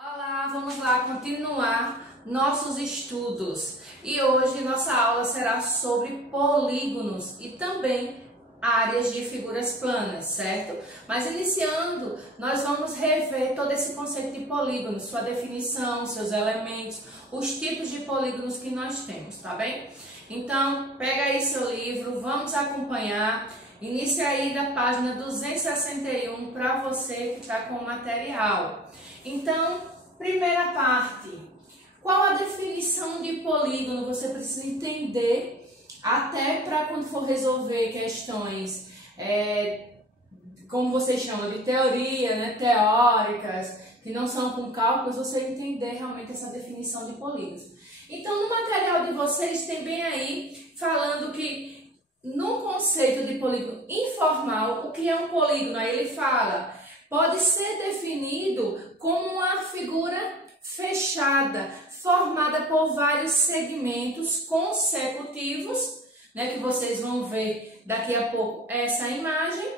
Olá, vamos lá continuar nossos estudos e hoje nossa aula será sobre polígonos e também áreas de figuras planas, certo? Mas iniciando, nós vamos rever todo esse conceito de polígonos, sua definição, seus elementos, os tipos de polígonos que nós temos, tá bem? Então, pega aí seu livro, vamos acompanhar. Inicie aí da página 261 para você que está com o material. Então, primeira parte, qual a definição de polígono? Você precisa entender até para quando for resolver questões, como você chama, de teoria, né, teóricas, que não são com cálculos, você entender realmente essa definição de polígonos. Então, no material de vocês tem bem aí falando que no conceito de polígono informal, o que é um polígono? Aí ele fala, pode ser definido como uma figura fechada, formada por vários segmentos consecutivos, né, que vocês vão ver daqui a pouco essa imagem,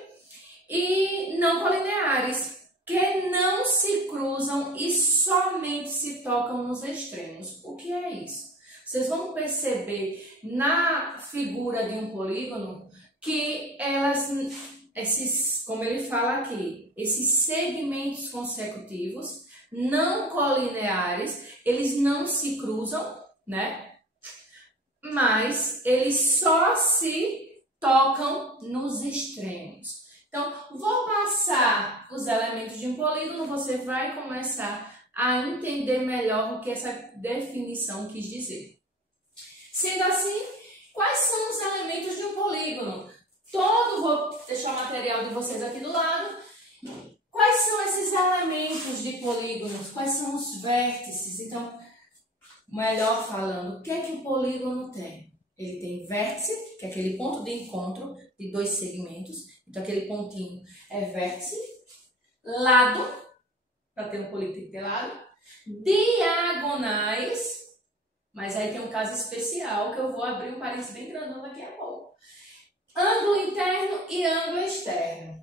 e não colineares, que não se cruzam e somente se tocam nos extremos. O que é isso? Vocês vão perceber na figura de um polígono que como ele fala aqui, esses segmentos consecutivos, não colineares, eles não se cruzam, né? Mas eles só se tocam nos extremos. Então, vou passar os elementos de um polígono, você vai começar a entender melhor o que essa definição quis dizer. Sendo assim, quais são os elementos de um polígono? Vou deixar o material de vocês aqui do lado. Quais são esses elementos de polígonos? Quais são os vértices? Então, melhor falando, o que é que o polígono tem? Ele tem vértice, que é aquele ponto de encontro de dois segmentos. Então, aquele pontinho é vértice. Lado, para ter um polígono tem que ter lado. Diagonais, mas aí tem um caso especial que eu vou abrir um parênteses bem grandão daqui a pouco. Ângulo interno e ângulo externo.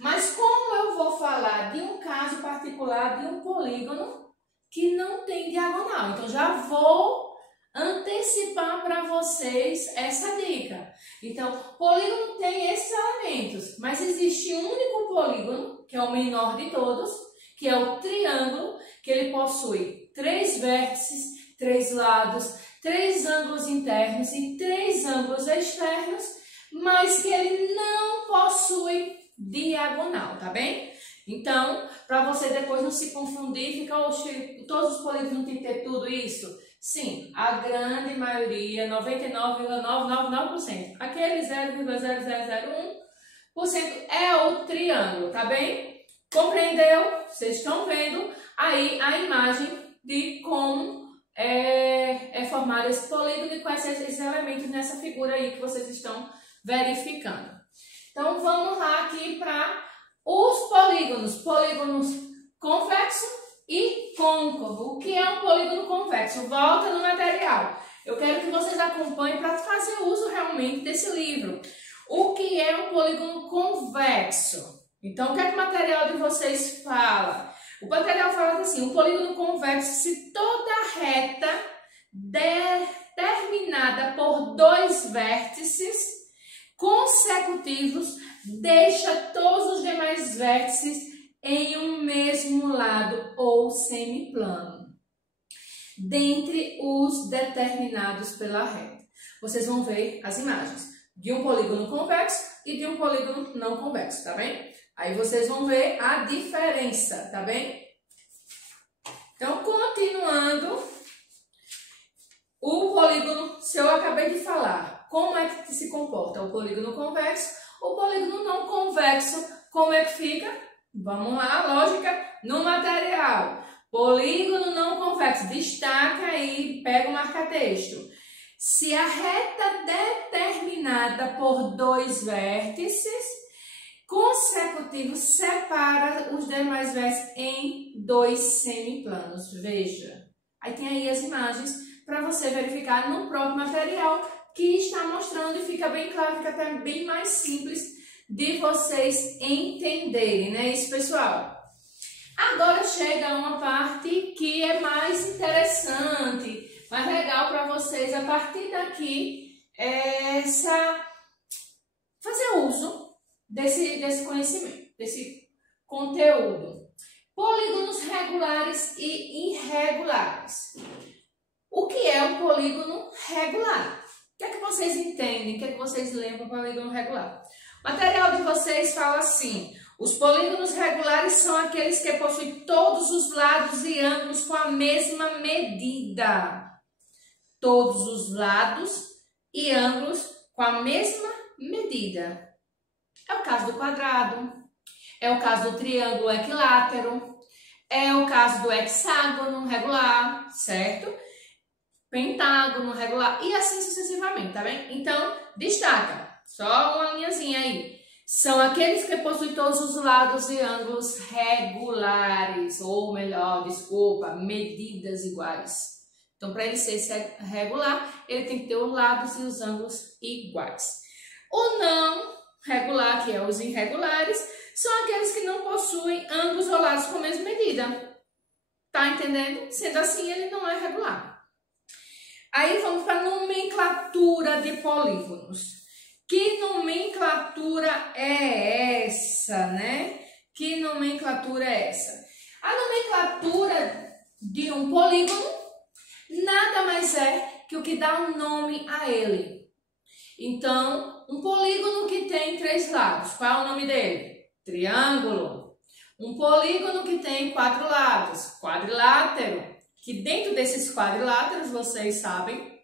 Mas como eu vou falar de um caso particular de um polígono que não tem diagonal, então já vou antecipar para vocês essa dica. Então, polígono tem esses elementos, mas existe um único polígono, que é o menor de todos, que é o triângulo, que ele possui 3 vértices, 3 lados, 3 ângulos internos e 3 ângulos externos, mas que ele não possui diagonal, tá bem? Então, para você depois não se confundir, fica, todos os polígonos têm que ter tudo isso? Sim, a grande maioria, 99,999%. Aquele 0,0001% é o triângulo, tá bem? Compreendeu? Vocês estão vendo aí a imagem de como é formado esse polígono e quais são esses elementos nessa figura aí que vocês estão verificando. Então, vamos lá aqui para os polígonos. Polígonos convexo e côncavo. O que é um polígono convexo? Volta no material. Eu quero que vocês acompanhem para fazer uso realmente desse livro. O que é um polígono convexo? Então, o que é que o material de vocês fala? O material fala assim, um polígono convexo, se toda reta determinada por 2 vértices consecutivos deixa todos os demais vértices em um mesmo lado ou semiplano, dentre os determinados pela reta. Vocês vão ver as imagens de um polígono convexo e de um polígono não convexo, tá bem? Aí vocês vão ver a diferença, tá bem? Então, continuando, o polígono, se eu acabei de falar, como é que se comporta o polígono convexo, o polígono não convexo, como é que fica? Vamos lá, lógica, no material. Polígono não convexo, destaca aí, pega o marca-texto. Se a reta determinada por 2 vértices consecutivos separa os demais vértices em 2 semiplanos. Veja, aí tem aí as imagens para você verificar no próprio material que está mostrando e fica bem claro, fica até bem mais simples de vocês entenderem, né? Isso, pessoal. Agora chega uma parte que é mais interessante, mais legal para vocês a partir daqui, fazer uso desse conhecimento, desse conteúdo. Polígonos regulares e irregulares. O que é um polígono regular? O que é que vocês entendem? O que é que vocês lembram do polígono regular? O material de vocês fala assim: os polígonos regulares são aqueles que possuem todos os lados e ângulos com a mesma medida. Todos os lados e ângulos com a mesma medida. É o caso do quadrado, é o caso do triângulo equilátero, é o caso do hexágono regular, certo? Pentágono regular e assim sucessivamente, tá bem? Então, destaca, só uma linhazinha aí. São aqueles que possuem todos os lados e ângulos regulares, ou melhor, desculpa, medidas iguais. Então, para ele ser regular, ele tem que ter os lados e os ângulos iguais. O não regular, que é os irregulares, são aqueles que não possuem ângulos ou lados com a mesma medida. Tá entendendo? Sendo assim, ele não é regular. Aí vamos para a nomenclatura de polígonos. Que nomenclatura é essa, né? Que nomenclatura é essa? A nomenclatura de um polígono nada mais é que o que dá um nome a ele. Então, um polígono que tem 3 lados, qual é o nome dele? Triângulo. Um polígono que tem 4 lados, quadrilátero. Que dentro desses quadriláteros, vocês sabem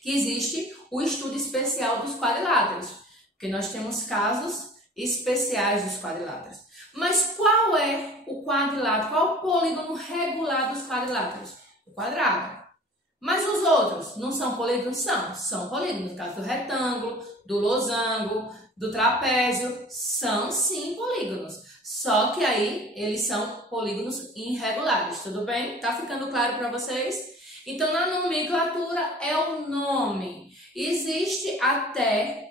que existe o estudo especial dos quadriláteros, porque nós temos casos especiais dos quadriláteros. Mas qual é o quadrilátero? Qual é o polígono regular dos quadriláteros? O quadrado. Mas os outros não são polígonos? São polígonos. No caso do retângulo, do losango, do trapézio, são sim polígonos. Só que aí eles são polígonos irregulares, tudo bem? Tá ficando claro para vocês? Então, na nomenclatura é o nome. Existe até,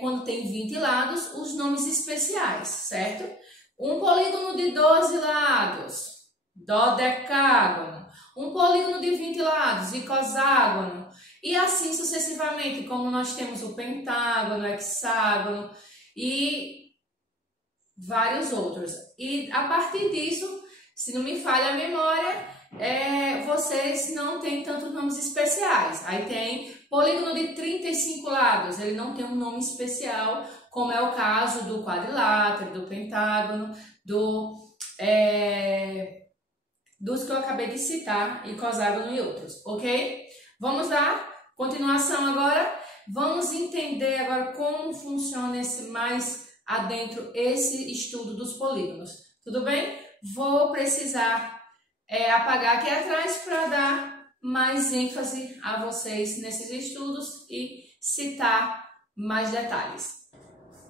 quando tem 20 lados, os nomes especiais, certo? Um polígono de 12 lados, dodecágono. Um polígono de 20 lados, icoságono. E assim sucessivamente, como nós temos o pentágono, o hexágono e vários outros. E a partir disso, se não me falha a memória, vocês não têm tantos nomes especiais. Aí tem polígono de 35 lados, ele não tem um nome especial, como é o caso do quadrilátero, do pentágono, dos que eu acabei de citar, icoságono e outros, ok? Vamos lá, continuação agora. Vamos entender agora como funciona mais adentro esse estudo dos polígonos, tudo bem? Vou precisar apagar aqui atrás para dar mais ênfase a vocês nesses estudos e citar mais detalhes.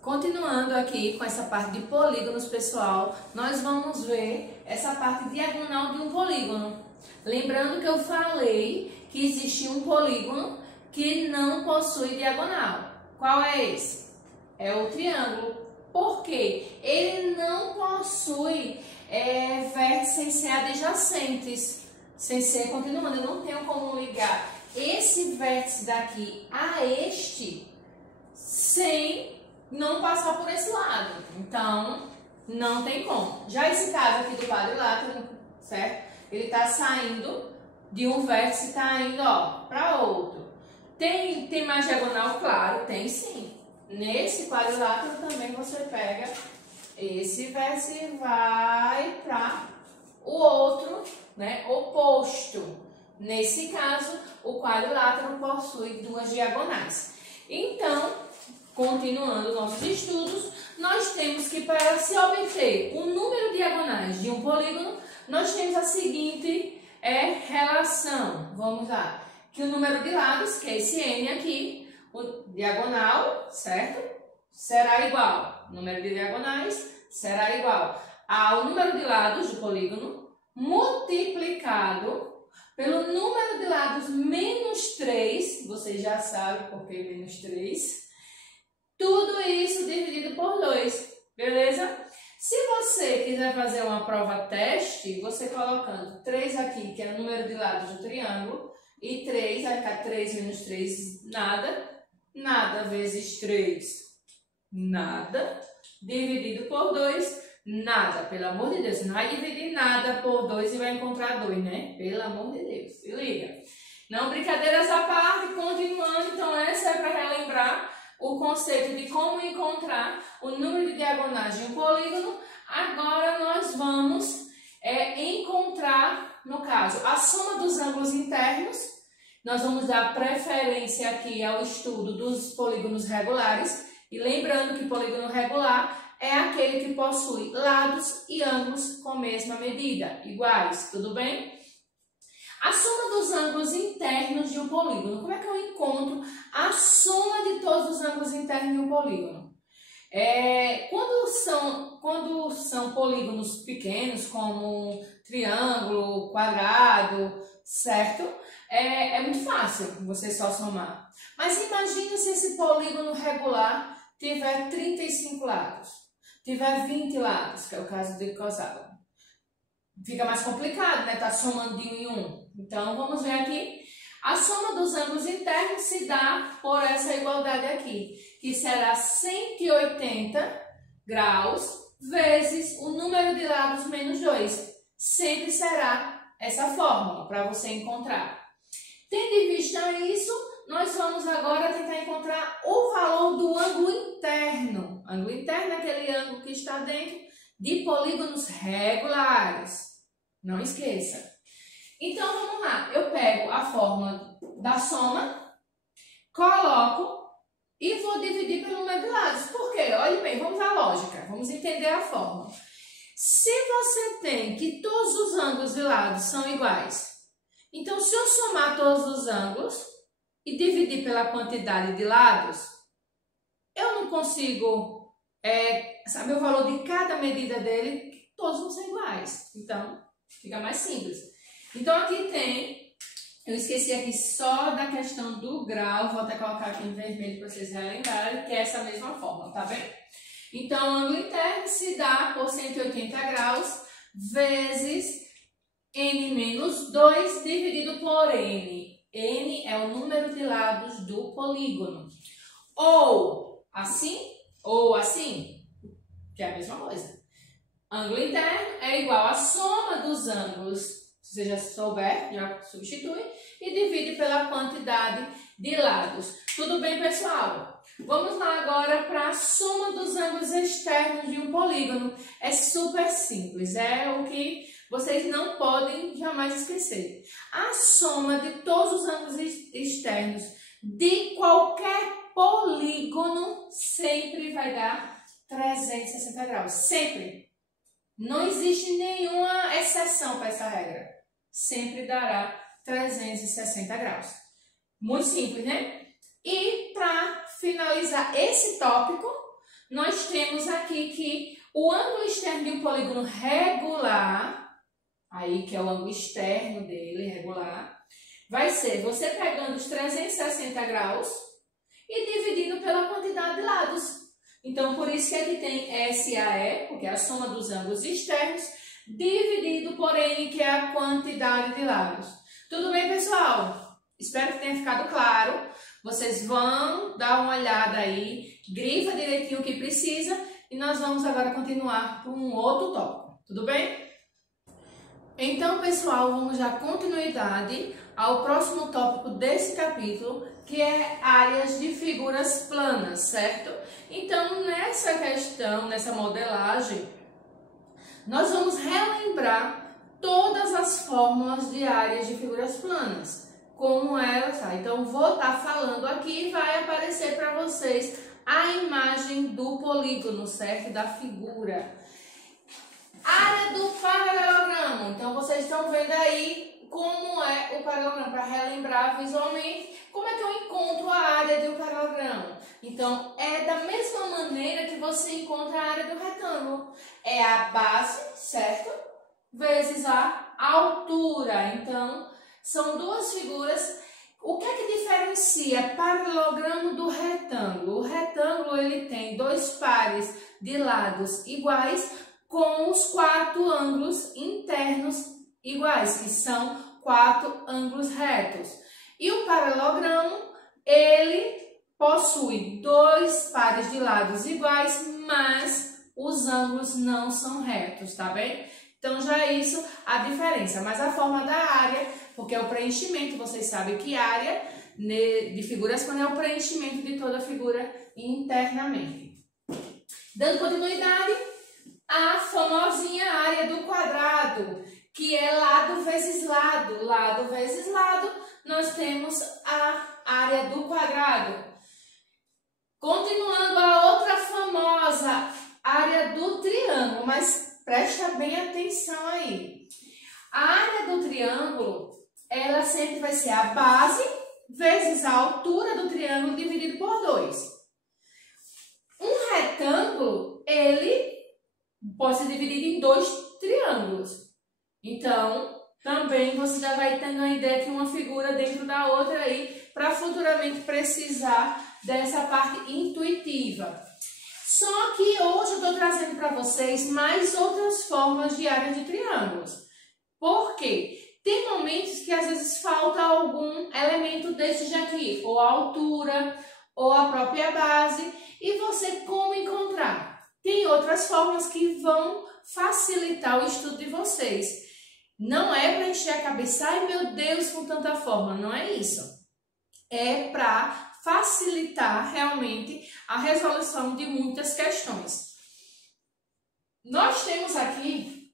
Continuando aqui com essa parte de polígonos, pessoal, nós vamos ver essa parte diagonal de um polígono. Lembrando que eu falei que existe um polígono que não possui diagonal. Qual é esse? É o triângulo. Por quê? Ele não possui vértices sem ser adjacentes, sem ser continuando. Eu não tenho como ligar esse vértice daqui a este sem não passar por esse lado. Então, não tem como. Já esse caso aqui do quadrilátero, certo? Ele está saindo de um vértice e está indo para outro. Tem mais diagonal? Claro, tem sim. Nesse quadrilátero também você pega esse vértice e vai para o outro, né, oposto. Nesse caso, o quadrilátero possui 2 diagonais. Então, continuando nossos estudos, nós temos que, para se obter o número de diagonais de um polígono, nós temos a seguinte relação. Vamos lá. Que o número de lados, que é esse N aqui, o diagonal, certo? Será igual. O número de diagonais será igual ao número de lados do polígono multiplicado pelo número de lados menos 3. Vocês já sabem por que menos 3. Tudo isso dividido por 2, beleza? Se você quiser fazer uma prova teste, você colocando 3 aqui, que é o número de lados do triângulo, e 3, vai ficar 3 menos 3, nada. Nada vezes 3, nada. Dividido por 2, nada. Pelo amor de Deus, você não vai dividir nada por 2 e vai encontrar 2, né? Pelo amor de Deus, se liga. Não, brincadeiras à parte, continuando, então essa é para relembrar o conceito de como encontrar o número de diagonais de um polígono. Agora nós vamos encontrar, no caso, a soma dos ângulos internos. Nós vamos dar preferência aqui ao estudo dos polígonos regulares. E lembrando que polígono regular é aquele que possui lados e ângulos com a mesma medida, iguais, tudo bem? A soma dos ângulos internos de um polígono. Como é que eu encontro a soma de todos os ângulos internos de um polígono? Quando são polígonos pequenos, como triângulo, quadrado, certo? É muito fácil você só somar. Mas imagine se esse polígono regular tiver 35 lados, tiver 20 lados, que é o caso do icosahedro. Fica mais complicado, né? Tá somando de 1 em 1. Então, vamos ver aqui. A soma dos ângulos internos se dá por essa igualdade aqui, que será 180 graus vezes o número de lados menos 2. Sempre será essa fórmula para você encontrar. Tendo em vista isso, nós vamos agora tentar encontrar o valor do ângulo interno. Ângulo interno é aquele ângulo que está dentro de polígonos regulares. Não esqueça. Então, vamos lá. Eu pego a fórmula da soma, coloco e vou dividir pelo número de lados. Por quê? Olhe bem, vamos à lógica. Vamos entender a fórmula. Se você tem que todos os ângulos de lados são iguais, então, se eu somar todos os ângulos e dividir pela quantidade de lados, eu não consigo saber o valor de cada medida dele, todos vão ser iguais. Então, fica mais simples. Então, aqui tem, eu esqueci aqui só da questão do grau, vou até colocar aqui em vermelho para vocês relembrarem, que é essa mesma fórmula, tá bem? Então, o ângulo interno se dá por 180 graus vezes n menos 2 dividido por n. N é o número de lados do polígono. Ou assim, que é a mesma coisa. Ângulo interno é igual à soma dos ângulos, se você já souber, já substitui, e divide pela quantidade de lados. Tudo bem, pessoal? Vamos lá agora para a soma dos ângulos externos de um polígono. É super simples, é o que vocês não podem jamais esquecer. A soma de todos os ângulos externos de qualquer polígono sempre vai dar 360 graus. Sempre. Não existe nenhuma exceção para essa regra. Sempre dará 360 graus. Muito simples, né? E para finalizar esse tópico, nós temos aqui que o ângulo externo de um polígono regular, aí que é o ângulo externo dele, regular, vai ser você pegando os 360 graus e dividindo pela quantidade de lados. Então, por isso que aqui tem SAE, porque é a soma dos ângulos externos, dividido por N, que é a quantidade de lados. Tudo bem, pessoal? Espero que tenha ficado claro. Vocês vão dar uma olhada aí, grifa direitinho o que precisa e nós vamos agora continuar com um outro tópico. Tudo bem? Então, pessoal, vamos dar continuidade ao próximo tópico desse capítulo, que é áreas de figuras planas, certo? Então, nessa questão, nessa modelagem, nós vamos relembrar todas as fórmulas de áreas de figuras planas, como elas, tá? Então, vou estar falando aqui e vai aparecer para vocês a imagem do polígono, certo? Da figura. Área do paralelogramo. Então, vocês estão vendo aí como é o paralelogramo, para relembrar visualmente como é que eu encontro a área de um paralelogramo. Então, é da mesma maneira que você encontra a área do retângulo. É a base, certo? Vezes a altura. Então, são duas figuras. O que é que diferencia paralelogramo do retângulo? O retângulo ele tem dois pares de lados iguais, com os 4 ângulos internos iguais, que são 4 ângulos retos. E o paralelogramo, ele possui 2 pares de lados iguais, mas os ângulos não são retos, tá bem? Então, já é isso a diferença. Mas a forma da área, porque é o preenchimento, vocês sabem que área de figuras planas é o preenchimento de toda a figura internamente. Dando continuidade, a famosinha área do quadrado, que é lado vezes lado. Lado vezes lado, nós temos a área do quadrado. Continuando, a outra famosa área do triângulo, mas presta bem atenção aí. A área do triângulo, ela sempre vai ser a base vezes a altura do triângulo dividido por 2. Um retângulo, ele pode ser dividido em 2 triângulos. Então, também você já vai tendo uma ideia que uma figura dentro da outra aí, para futuramente precisar dessa parte intuitiva. Só que hoje eu estou trazendo para vocês mais outras formas de área de triângulos. Por quê? Tem momentos que às vezes falta algum elemento desses aqui, ou a altura, ou a própria base, e você como encontrar? Tem outras formas que vão facilitar o estudo de vocês. Não é para encher a cabeça, ai meu Deus, com tanta forma, não é isso. É para facilitar realmente a resolução de muitas questões. Nós temos aqui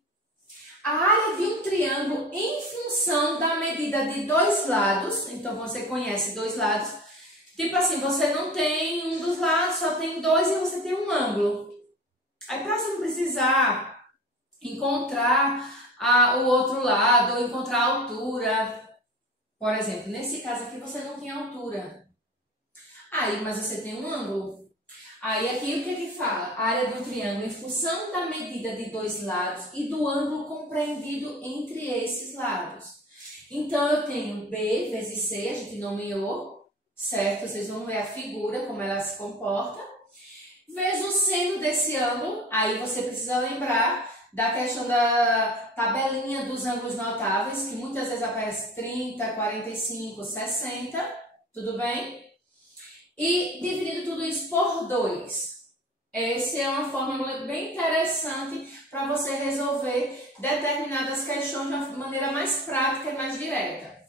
a área de um triângulo em função da medida de 2 lados. Então, você conhece 2 lados. Tipo assim, você não tem um dos lados, só tem 2 e você tem um ângulo. Aí, para você não precisar encontrar o outro lado ou encontrar a altura. Por exemplo, nesse caso aqui você não tem altura. Aí, mas você tem um ângulo. Aí aqui o que que fala? A área do triângulo em função da medida de 2 lados e do ângulo compreendido entre esses lados. Então, eu tenho B vezes C, a gente nomeou, certo? Vocês vão ver a figura, como ela se comporta. Vezes o seno desse ângulo, aí você precisa lembrar da questão da tabelinha dos ângulos notáveis, que muitas vezes aparece 30, 45, 60, tudo bem? E dividindo tudo isso por 2. Essa é uma fórmula bem interessante para você resolver determinadas questões de uma maneira mais prática e mais direta.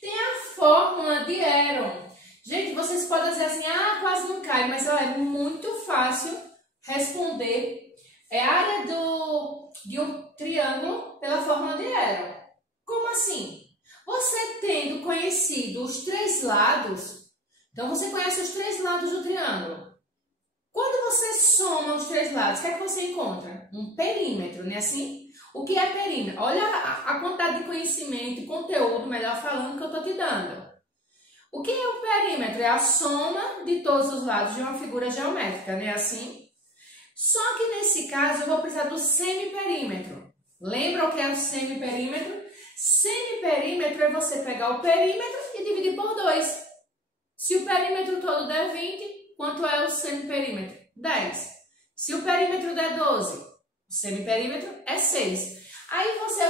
Tem a fórmula de Heron. Gente, vocês podem dizer assim, quase não cai, mas ó, é muito fácil responder. É a área de um triângulo pela fórmula de Heron. Como assim? Você tendo conhecido os 3 lados, então você conhece os 3 lados do triângulo. Quando você soma os 3 lados, o que é que você encontra? Um perímetro, não é assim? O que é perímetro? Olha a quantidade de conhecimento e conteúdo, melhor falando, que eu estou te dando. O que é o perímetro? É a soma de todos os lados de uma figura geométrica, não é assim? Só que nesse caso eu vou precisar do semiperímetro. Lembra o que é o semiperímetro? Semiperímetro é você pegar o perímetro e dividir por 2. Se o perímetro todo der 20, quanto é o semiperímetro? 10. Se o perímetro der 12, o semiperímetro é 6. Aí você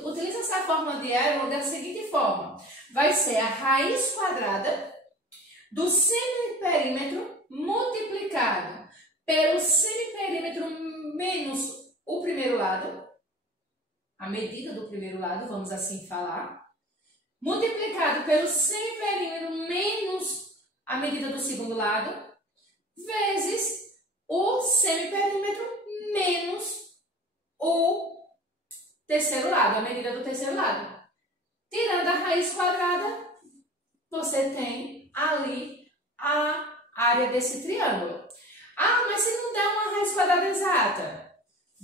utiliza essa fórmula de Heron da seguinte forma. Vai ser a raiz quadrada do semiperímetro multiplicado pelo semiperímetro menos o primeiro lado, a medida do primeiro lado, vamos assim falar, multiplicado pelo semiperímetro menos a medida do segundo lado, vezes o semiperímetro menos o terceiro lado, a medida do terceiro lado. Tirando a raiz quadrada, você tem ali a área desse triângulo. Mas se não der uma raiz quadrada exata,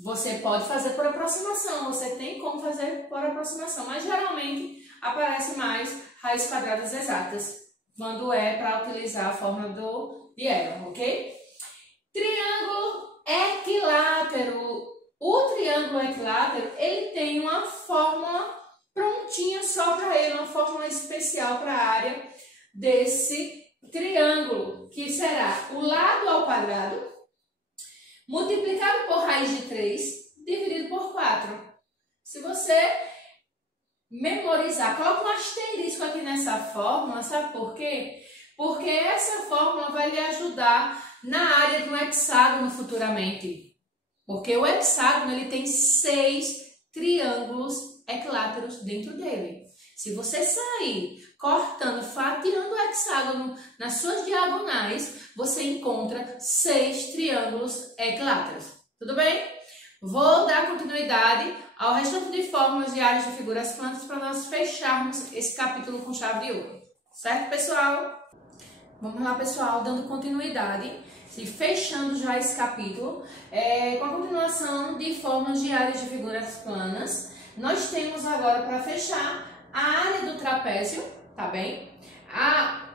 você pode fazer por aproximação, você tem como fazer por aproximação, mas geralmente aparece mais raízes quadradas exatas, quando é para utilizar a fórmula de Heron, ok? Triângulo equilátero. O triângulo equilátero, ele tem uma fórmula prontinha só para ele, uma fórmula especial para a área desse triângulo, que será o lado ao quadrado multiplicado por raiz de 3, dividido por 4. Se você memorizar, coloca um asterisco aqui nessa fórmula, sabe por quê? Porque essa fórmula vai lhe ajudar na área de um hexágono futuramente. Porque o hexágono ele tem 6 triângulos equiláteros dentro dele. Se você sair cortando, fatiando o hexágono nas suas diagonais, você encontra 6 triângulos equiláteros. Tudo bem? Vou dar continuidade ao restante de fórmulas de áreas de figuras planas para nós fecharmos esse capítulo com chave de ouro. Certo, pessoal? Vamos lá, pessoal, dando continuidade e fechando já esse capítulo com a continuação de fórmulas de áreas de figuras planas. Nós temos agora para fechar a área do trapézio, tá bem?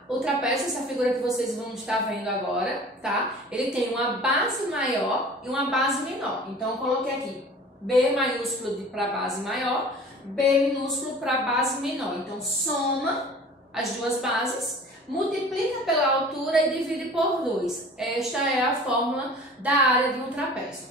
O trapézio, essa figura que vocês vão estar vendo agora, tá? Ele tem uma base maior e uma base menor. Então, eu coloquei aqui B maiúsculo para a base maior, B minúsculo para a base menor. Então, soma as duas bases, multiplica pela altura e divide por 2. Esta é a fórmula da área de um trapézio.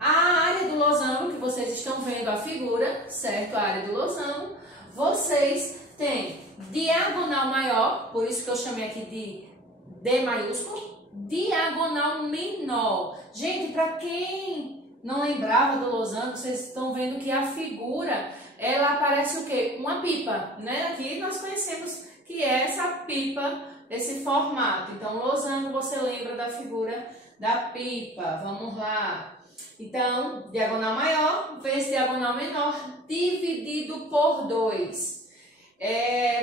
A área do losango, que vocês estão vendo a figura, certo? A área do losango, vocês têm diagonal maior, por isso que eu chamei aqui de D maiúsculo, diagonal menor. Gente, para quem não lembrava do losango, vocês estão vendo que a figura, ela parece o quê? Uma pipa, né? Aqui nós conhecemos que é essa pipa, esse formato. Então, losango, você lembra da figura da pipa. Vamos lá. Então, diagonal maior vezes diagonal menor dividido por 2.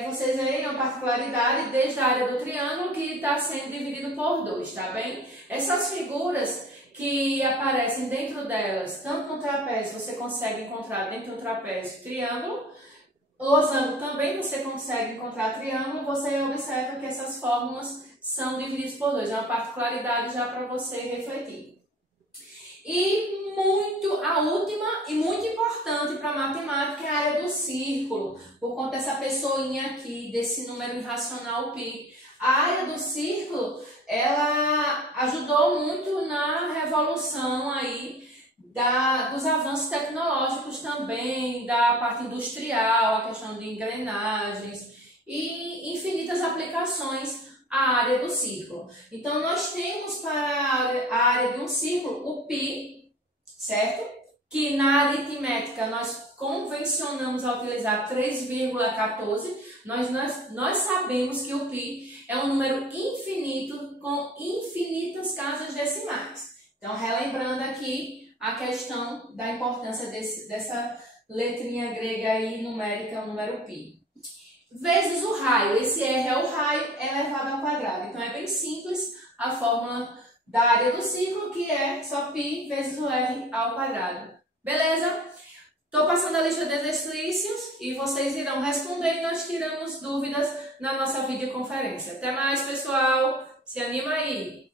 Vocês veem a particularidade desde a área do triângulo que está sendo dividido por 2, tá bem? Essas figuras que aparecem dentro delas, tanto no trapézio, você consegue encontrar dentro do trapézio triângulo, losango também você consegue encontrar triângulo, você observa que essas fórmulas são divididas por 2, é uma particularidade já para você refletir. E a última e muito importante para a matemática é a área do círculo, por conta dessa pessoinha aqui, desse número irracional π. A área do círculo, ela ajudou muito na revolução aí dos avanços tecnológicos também, da parte industrial, a questão de engrenagens e infinitas aplicações à área do círculo. Então, nós temos para a área de um círculo o π, certo? Que na aritmética nós convencionamos a utilizar 3,14. Nós sabemos que o π é um número infinito com infinitas casas decimais. Então, relembrando aqui a questão da importância dessa letrinha grega aí numérica, o número π. Vezes o raio, esse R é o raio elevado ao quadrado. Então, é bem simples a fórmula da área do círculo, que é só π vezes o R ao quadrado. Beleza? Estou passando a lista de exercícios e vocês irão responder e nós tiramos dúvidas na nossa videoconferência. Até mais, pessoal! Se anima aí!